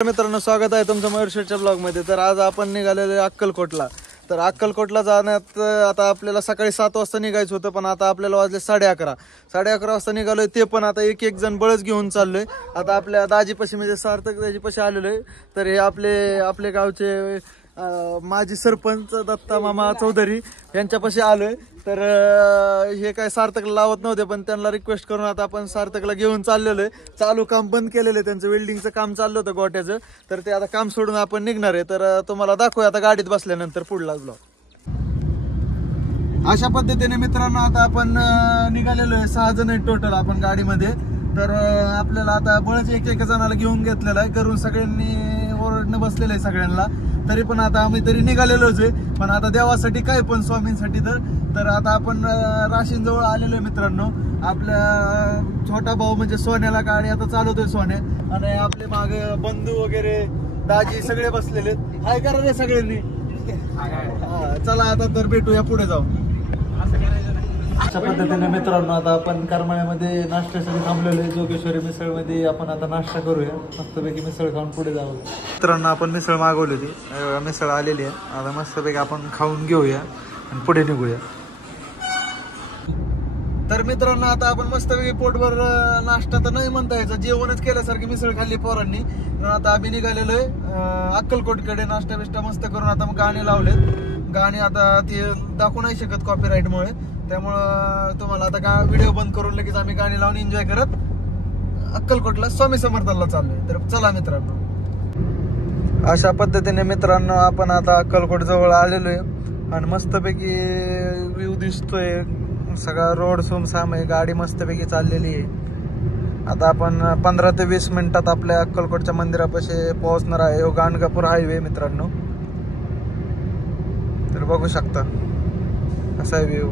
मित्रांनो, स्वागत आहे तुमचं मयूर शेटच्या ब्लॉग मध्ये। तर आज आपण निघालेलो आहे अक्कलकोटला। तर अक्कलकोटला जाण्यात आता आपल्याला सकाळी 7 वाजता निघायचं होतं, पण आता आपल्याला वाजले 11:30 वाजता निघालोय। ते पण आता एक एक जण बळच घेऊन चाललोय। आता आपल्या दाजीपाशी म्हणजे सार्थक दाजीपाशी आलेलो आहे। तर हे आपले गावचे माजी सरपंच दत्ता मामा चौधरी यांच्यापाशी आलोय। तर हे काय सार्थकला लावत नव्हते, पण त्यांना रिक्वेस्ट करून आता आपण सार्थकला घेऊन चाललेलो आहे। चालू काम बंद केलेलं आहे, त्यांचं वेल्डिंगचं काम चाललं होतं गोट्याचं। तर ते आता काम सोडून आपण निघणार आहे। तर तुम्हाला दाखवूया आता गाडीत बसल्यानंतर पुढला ब्लॉग। अशा पद्धतीने मित्रांनो आता आपण निघालेलो आहे। 6 जण आहेत टोटल आपण गाडीमध्ये। तर आपल्याला आता बळच एक जणाला घेऊन घेतलेला आहे, करून सगळ्यांनी ओरडणं बसलेलं आहे सगळ्यांना। तरी पण आता आम्ही तरी निघालेलोच आहे, पण आता देवासाठी काय पण स्वामींसाठी। तर आता आपण राशीन जवळ आलेलो आहे मित्रांनो। आपल्या छोटा भाऊ म्हणजे सोन्याला गाडी आता चालवतोय सोन्या, आणि आपले मागे बंधू वगैरे दाजी सगळे बसलेले आहेत। हाय करा रे सगळ्यांनी। चला आता तर भेटूया पुढे जाऊन। अशा पद्धतीने मित्रांनो आता आपण करमाळ्यामध्ये नाश्त्यासाठी थांबलेलो आहे। जोगेश्वरी मिसळ मध्ये आपण आता नाश्ता करूया, मस्तपैकी मिसळ खाऊन पुढे जाऊ। मित्रांनो आपण मिसळ मागवली होती, मिसळ आलेली आहे। आता मस्तपैकी आपण खाऊन घेऊया आणि पुढे निघूया। तर मित्रांनो आता आपण मस्तपैकी पोटभर नाश्ता तर नाही म्हणता यायचा, जेवणच केल्यासारखी मिसळ खाल्ली पोरांनी। आता आम्ही निघालेलो आहे अक्कलकोटकडे। नाश्ता बिष्टा मस्त करून आता मग गाणे लावलेत। गाणे आता ते दाखवू नाही शकत कॉपीराईटमुळे, त्यामुळं तुम्हाला आता का व्हिडिओ बंद करून लगेच आम्ही गाणी लावून एन्जॉय करत अक्कलकोटला स्वामी समर्थाला चाललोय। तर चला मित्रांनो, अशा पद्धतीने मित्रांनो आपण आता अक्कलकोट जवळ आलेलो आहे आणि मस्तपैकी व्ह्यू दिसतोय। सगळा रोड सुमसाम आहे, गाडी मस्तपैकी चाललेली आहे। आता आपण 15 ते 20 मिनिटात आपल्या अक्कलकोटच्या मंदिरापाशी पोहोचणार आहे। गाणगापूर हायवे मित्रांनो, तर बघू शकता असा आहे व्ह्यू।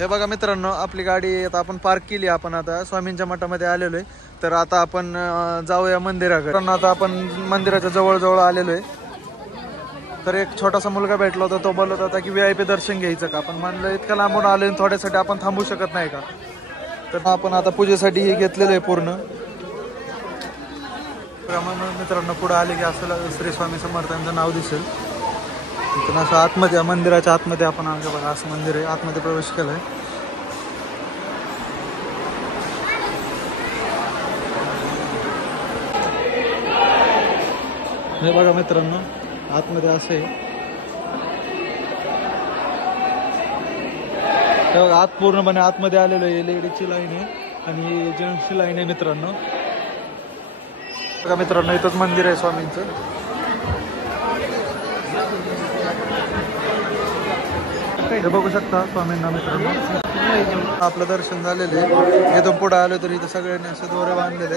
हे बघा मित्रांनो, आपली गाडी आता आपण पार्क केली। आपण आता स्वामींच्या मठामध्ये आलेलो आहे। तर आता आपण जाऊया मंदिराकडे। आता आपण मंदिराच्या जवळ आलेलो आहे। तर एक छोटासा मुलगा भेटला होता, तो बोलत होता की VIP दर्शन घ्यायचं का। आपण म्हणलं इतकं लांबून आलोय, थोड्यासाठी आपण थांबू शकत नाही का। तर आपण आता पूजेसाठी हे घेतलेलं आहे पूर्ण। मित्रांनो पुढे आले की असं श्री स्वामी समर्थांचं नाव दिसेल। तिथून असं आतमध्ये मंदिराच्या आतमध्ये आपण आमच्या बघा असं मंदिर आहे, आतमध्ये प्रवेश केलाय। हे बघा मित्रांनो आतमध्ये असं आहे। तेव्हा आत पूर्णपणे आतमध्ये आलेलो आहे। लेडीजची लाईन आहे आणि जेंट्सची लाईन आहे मित्रांनो। बघा मित्रांनो इथंच मंदिर आहे स्वामींचं। हे बघू शकता स्वामींना मित्रांनो। आपलं दर्शन झालेलं आहे। इथून पुढे आलो तर इथं सगळ्यांनी असे दोरे बांधलेले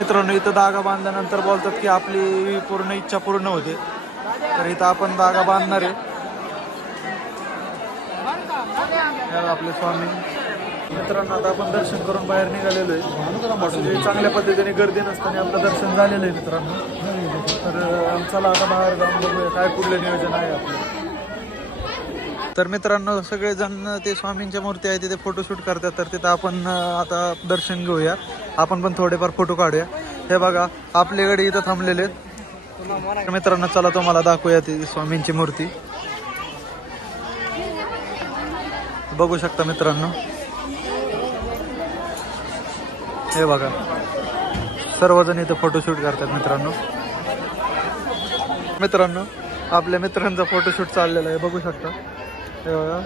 मित्रांनो। इथं धागा बांधल्यानंतर बोलतात की आपली पूर्ण इच्छा पूर्ण होते। तर इथं आपण धागा बांधणार आहे। आपले स्वामी मित्रांनो आता आपण दर्शन करून बाहेर निघालेलो आहे। चांगल्या पद्धतीने गर्दी नसताना आपलं दर्शन झालेलं आहे मित्रांनो। तर चला आता बाहेर जाऊन बघूया काय पुढलं नियोजन आहे आपलं। तर मित्रांनो सगळेजण ते स्वामींच्या मूर्ती आहे तिथे फोटोशूट करतात, तर तिथं आपण आता दर्शन घेऊया। आपण पण थोडेफार फोटो काढूया। हे बघा आपले गाडी इथं थांबलेले आहेत। मित्रांनो चला तुम्हाला दाखवूया ती स्वामींची मूर्ती। बघू शकता मित्रांनो, हे बघा सर्वजण इथं फोटोशूट करतात मित्रांनो आपल्या मित्रांचा फोटोशूट चाललेला आहे, बघू शकता। हे बघा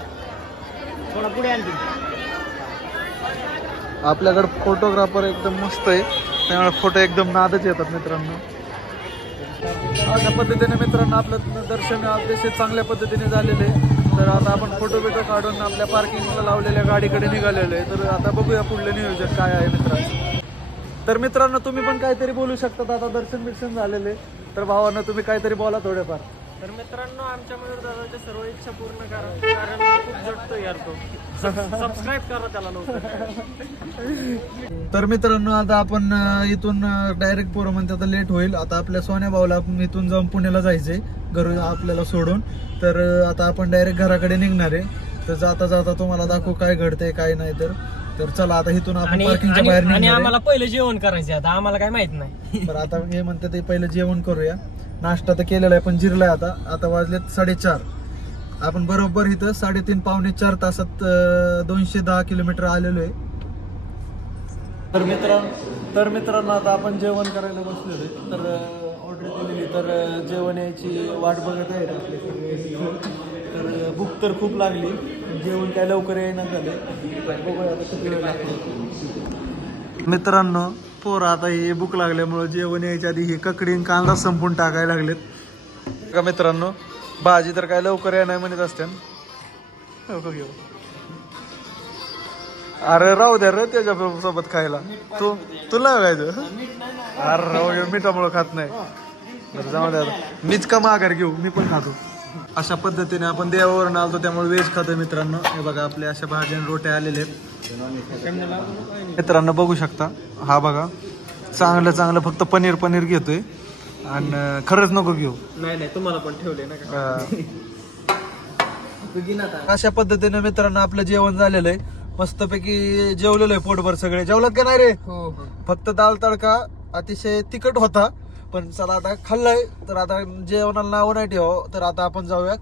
थोडा पुढे आणखी आपल्याकडे फोटोग्राफर एकदम मस्त आहे, त्यामुळे फोटो एकदम नादच येतात मित्रांनो। अशा पद्धतीने मित्रांनो आपलं दर्शन अतिशय चांगल्या पद्धतीने झालेले आहे। तर आता आपण फोटो काढून आपल्या पार्किंगला लावलेल्या गाडीकडे निघालेलो आहे। तर आता बघूया पुढलं नियोजन काय आहे मित्रांनो। तर मित्रांनो तुम्ही पण काहीतरी बोलू शकतात। आता दर्शन झालेले, तर भावांना तुम्ही काहीतरी बोला थोडेफार। तर मित्रांनो आमच्या मयूर दादाच्या सर्व इच्छा पूर्ण करा, कारण खूप झटतो यार तो। सबस्क्राईब करा त्याला लवकर। तर मित्रांनो आता आपण इथून डायरेक्ट पोरं म्हणते आता लेट होईल। आता आपल्या सोन्या भाऊला इथून जाऊन पुण्याला जायचंय घर आपल्याला सोडून। तर आता आपण डायरेक्ट घराकडे निघणार आहे। तर जाता जाता तुम्हाला दाखवू काय घडतंय काय नाही. तर चला आता इथून आपण आणि पार्किंगच्या बाहेर आणि निघणार आहे. आम्हाला पहिलं जेवण करायचं आता आम्हाला काय माहित नाही. बरं आता हे म्हणते ते पहिलं जेवण करूया. नाश्ता तर केलेला आहे पण जिरलाय आता वाजलेत 4:30. आपण बरोबर इथं 3:30 पावणे 4 तासात 210 किलोमीटर आलेलो आहे. तर मित्रांनो आता आपण जेवण करायला बसलेलो आहे. तर ऑर्डर दिलेली तर जेवण यायची वाट बघत आहे आपले सगळे. तर भूक तर खूप लागली, जेवण काय लवकर येईना झाले. बघूया आता किती वेळ लागतो. मित्रांनो पोरं आता हे भूक लागल्यामुळे जेवण यायच्या आधी हे ककडी कांदा संपून टाकायला लागलेत का मित्रांनो. भाजी तर काय लवकर येणार म्हणत असते. अरे राहू द्या रे त्याच्या सोबत खायला. तुला खायचं अरे राहू द्या, मिठामुळे खात नाही. बरं जाऊ द्या, मीच का माघार घेऊ, मी पण खातो. अशा पद्धतीने आपण देवावरून आलतो त्यामुळे व्हेज खातो मित्रांनो. हे बघा आपल्या अशा भाज्या रोट्या आलेले आहेत मित्रांनो, बघू शकता. हा बघा चांगलं फक्त पनीर घेतोय आणि खरंच नको घेऊ. नाही तुम्हाला पण ठेवले ना. अशा पद्धतीने मित्रांनो आपलं जेवण झालेलं आहे. मस्तपैकी जेवलेलो आहे पोटभर. सगळे जेवलात का नाही रे? हो. फक्त दाल तडका अतिशय तिखट होता पण चला आता खाल्लाय. तर आता जेवणाला नाव नाही ठेव. तर आता आपण जाऊया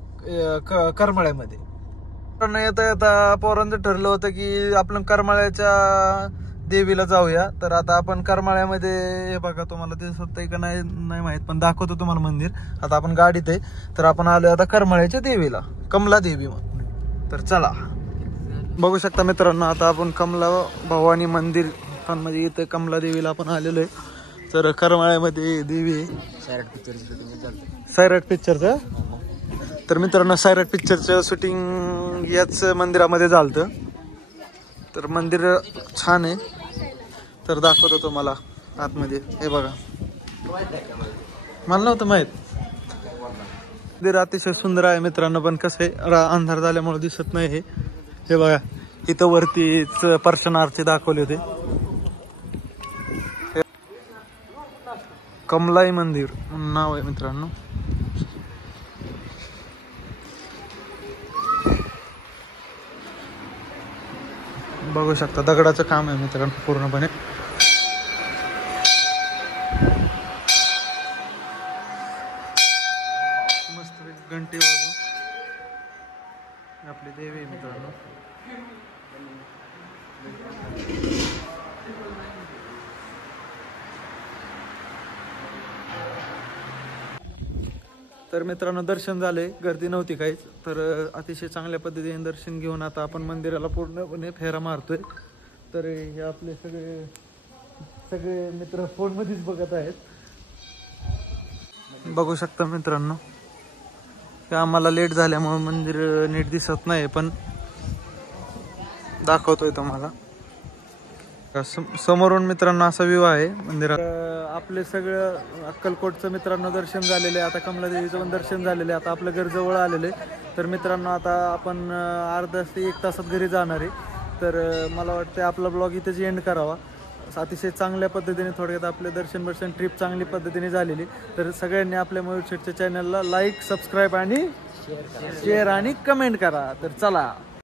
करमाळ्यामध्ये. येता येता पोरांचं ठरलं होतं की आपण करमाळ्याच्या देवीला जाऊया. तर आता आपण करमाळ्यामध्ये हे बघा तुम्हाला ते दिसतंय का नाही माहित पण दाखवतो तुम्हाला मंदिर. आता आपण गाडीत आहे तर आपण आलोय आता करमाळ्याच्या देवीला, कमला देवी. तर चला बघू शकता मित्रांनो आता आपण कमला भवानी मंदिर म्हणजे इथं कमला देवीला आपण आलेलो आहे. तर करमाळ्यामध्ये देवी आहे. सैराट पिक्चरचं. तर मित्रांनो सैराट पिक्चरचं शूटिंग याच मंदिरामध्ये झालतं. तर मंदिर छान आहे. तर दाखवतो तुम्हाला आतमध्ये. हे बघा मला नव्हतं माहित. मंदिर अतिशय सुंदर आहे मित्रांनो पण कसं आहे अंधार झाल्यामुळे दिसत नाही. हे बघा इथं वरतीच पर्शनार्थी दाखवले होते. कमलाई मंदिर नाव आहे मित्रांनो. बघू शकता दगडाचं काम आहे मित्रांनो पूर्णपणे. मस्त घंटी वाजू आपली देवी आहे मित्रांनो. तर मित्रांनो दर्शन झाले, गर्दी नव्हती काहीच. तर अतिशय चांगल्या पद्धतीने दर्शन घेऊन आता आपण मंदिराला पूर्णपणे फेरा मारतोय. तर हे आपले सगळे मित्र फोन मध्येच बघत आहेत. बघू शकता मित्रांनो की आम्हाला लेट झाल्यामुळे मंदिर नीट दिसत नाही पण दाखवतोय तुम्हाला. समोरून मित्रांनो असा व्ह्यू आहे मंदिरात. आपले सगळं अक्कलकोटचं मित्रांनो दर्शन झालेले. आता कमला देवीचं पण दर्शन झालेले. आता आपलं घर जवळ आलेले. तर मित्रांनो आता आपण अर्धा ते 1 तासात घरी जाणार आहे. तर मला वाटतं आपला ब्लॉग इथेच एंड करावा. अतिशय चांगल्या पद्धतीने थोडक्यात आपले दर्शन ट्रिप चांगली पद्धतीने झालेली. तर सगळ्यांनी आपल्या मयूर शेठच्या चॅनलला लाईक, सबस्क्राईब आणि शेअर आणि कमेंट करा. तर चला.